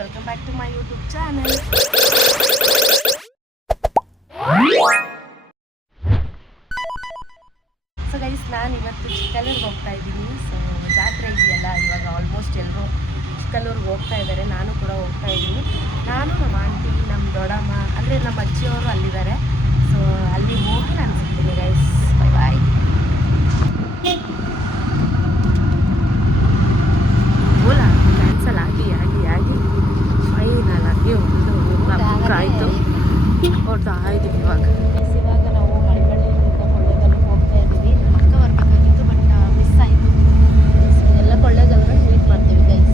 Welcome back to my YouTube channel. So guys, ನಾನು ಇವತ್ತು ಚಿಕ್ಕಲ್ಲೂರಿಗೆ ಹೋಗ್ತಾ ಇದ್ದೀನಿ. ಸೊ ಜಾತ್ರೆ ಇದೆಯಲ್ಲ, ಇವಾಗ ಆಲ್ಮೋಸ್ಟ್ ಎಲ್ಲರೂ ಚಿಕ್ಕಲ್ಲೂರಿಗೆ ಹೋಗ್ತಾ ಇದ್ದಾರೆ. ನಾನು ಕೂಡ ಹೋಗ್ತಾ ಇದ್ದೀನಿ. ನಾನು, ನಮ್ಮ ಆಂಟಿ, ನಮ್ಮ ದೊಡ್ಡಮ್ಮ, ಅಂದರೆ ನಮ್ಮ ಅಜ್ಜಿಯವರು ಅಲ್ಲಿದ್ದಾರೆ. ಸೊ ಅಲ್ಲಿ ಹೋಗಿ ನಾನು ಸಿಗ್ತೀನಿ guys. Bye bye. Ola cancel ಆಗಿ ಫೈನಲ್ ಆಗಿ ಒಂದು ಬುಕ್ ಆಯಿತು. ಹೊರಡ್ತಾ ಇದ್ದೀವಿ ಇವಾಗ. ನಾವು ಮಳವಳ್ಳಿಯಿಂದ ಕೊಳ್ಳೇಗಾಲಕ್ಕೆ ಹೋಗ್ತಾ ಇದ್ದೀವಿ. ಪಕ್ಕ ಬರಬೇಕಾಗಿತ್ತು, ಬಟ್ ಮಿಸ್ ಆಯಿತು. ಎಲ್ಲ ಕೊಳ್ಳೇಗಾಲದಲ್ಲಿ ಮೀಟ್ ಮಾಡ್ತೀವಿ ಗೈಸ್.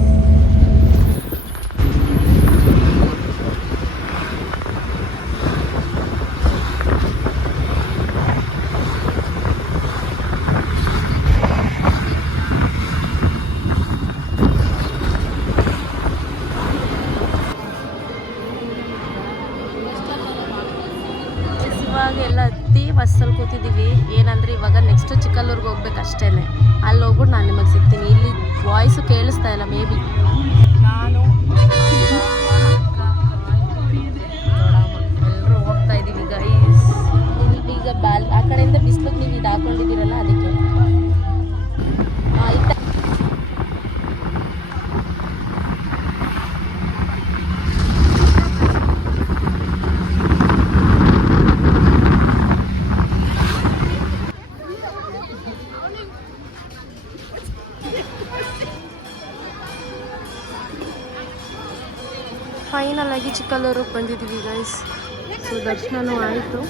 ಇವಾಗ ಎಲ್ಲ ಹತ್ತಿ ಬಸ್ಸಲ್ಲಿ ಕೂತಿದ್ದೀವಿ. ಏನಂದರೆ ಇವಾಗ ನೆಕ್ಸ್ಟು ಚಿಕ್ಕಲ್ಲೂರಿಗೆ ಹೋಗ್ಬೇಕು ಅಷ್ಟೇ. ಅಲ್ಲಿ ಹೋಗ್ಬಿಟ್ಟು ನಾನು ನಿಮಗೆ ಸಿಗ್ತೀನಿ. ಇಲ್ಲಿ ವಾಯ್ಸು ಕೇಳಿಸ್ತಾ ಇಲ್ಲ ಮೇ ಬಿ. ನಾನು ಎಲ್ಲರೂ ಹೋಗ್ತಾ ಇದ್ದೀವಿ ಗೈಸ್. ಈಗ ಆ ಕಡೆಯಿಂದ ಬಿಸಿಲಿಗೆ ನೀವು ಇದು ಹಾಕೊಂಡಿದ್ದೀರಲ್ಲ, ಅದಕ್ಕೆ ಆಯ್ತಾ. ಫೈನಲ್ ಆಗಿ ಚಿಕ್ಕಲ್ಲೂರಿಗೆ ಬಂದಿದ್ದೀವಿ ಗೈಸ್. ಸೊ ದರ್ಶನನೂ ಆಯಿತು.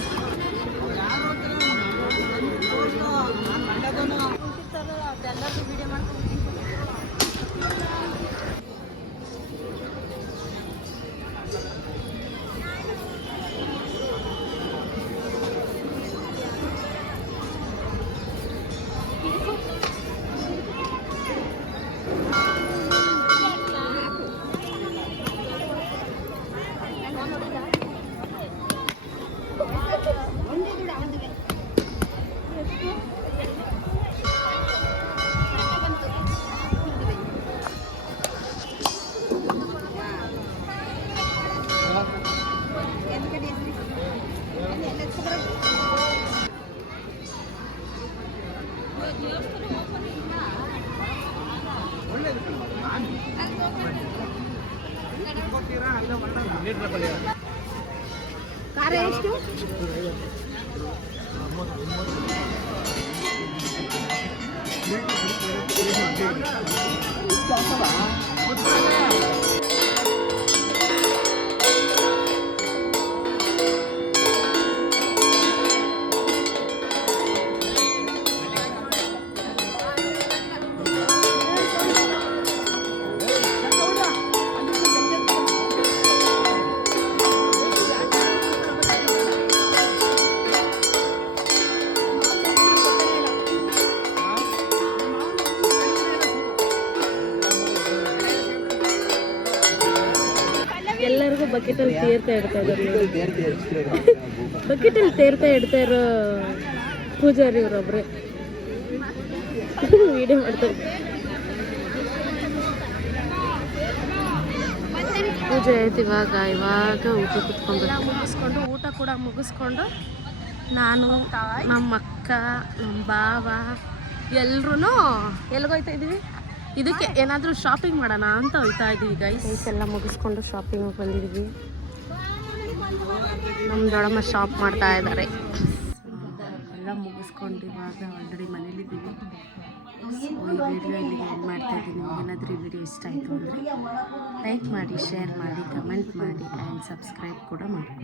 ಕಾರ ಎಷ್ಟು? ಎಲ್ಲರಿಗೂ ಬಕೆಟಲ್ಲಿ ತೇರ್ತಾ ಇಡ್ತಾ ಇದ್ದಾರೆ. ಬಕೆಟಲ್ಲಿ ತೇರ್ತಾ ಇಡ್ತಾ ಇರೋ ಪೂಜಾರಿ ಇವರೊಬ್ರೆ ವಿಡಿಯೋ ಮಾಡ್ತಾರೆ. ಪೂಜೆ ಆಯ್ತು. ಇವಾಗ ಊಟ ಕುತ್ಕೊಂಡು ಊಟ ಕೂಡ ಮುಗಿಸ್ಕೊಂಡು ನಾನು, ನಮ್ಮ ಅಕ್ಕ, ನಮ್ಮ ಬಾವ ಎಲ್ಲರೂ ಎಲ್ಲಿಗೋಯ್ತಾ ಇದ್ದೀವಿ. ಇದಕ್ಕೆ ಏನಾದರೂ ಶಾಪಿಂಗ್ ಮಾಡೋಣ ಅಂತ ಹೋಗ್ತಾ ಇದ್ದೀವಿ ಗೈಸ್. ಎಲ್ಲ ಮುಗಿಸ್ಕೊಂಡು ಶಾಪಿಂಗ್ ಬಂದಿದ್ದೀವಿ. ನಮ್ಮ ದೊಡ್ಡಮ್ಮ ಶಾಪ್ ಮಾಡ್ತಾ ಇದ್ದಾರೆ. ಎಲ್ಲ ಮುಗಿಸ್ಕೊಂಡು ಇವಾಗ ಆಲ್ರೆಡಿ ಮನೇಲಿದ್ದೀವಿ. ಈ ವಿಡಿಯೋ ಇಲ್ಲಿಗೆ ಎಂಡ್ ಮಾಡ್ತಾ ಇದ್ದೀನಿ. ಏನಾದರೂ ಈ ವಿಡಿಯೋ ಇಷ್ಟ ಆಯಿತು ಅಂದರೆ ಲೈಕ್ ಮಾಡಿ, ಶೇರ್ ಮಾಡಿ, ಕಮೆಂಟ್ ಮಾಡಿ ಆ್ಯಂಡ್ ಸಬ್ಸ್ಕ್ರೈಬ್ ಕೂಡ ಮಾಡಿ.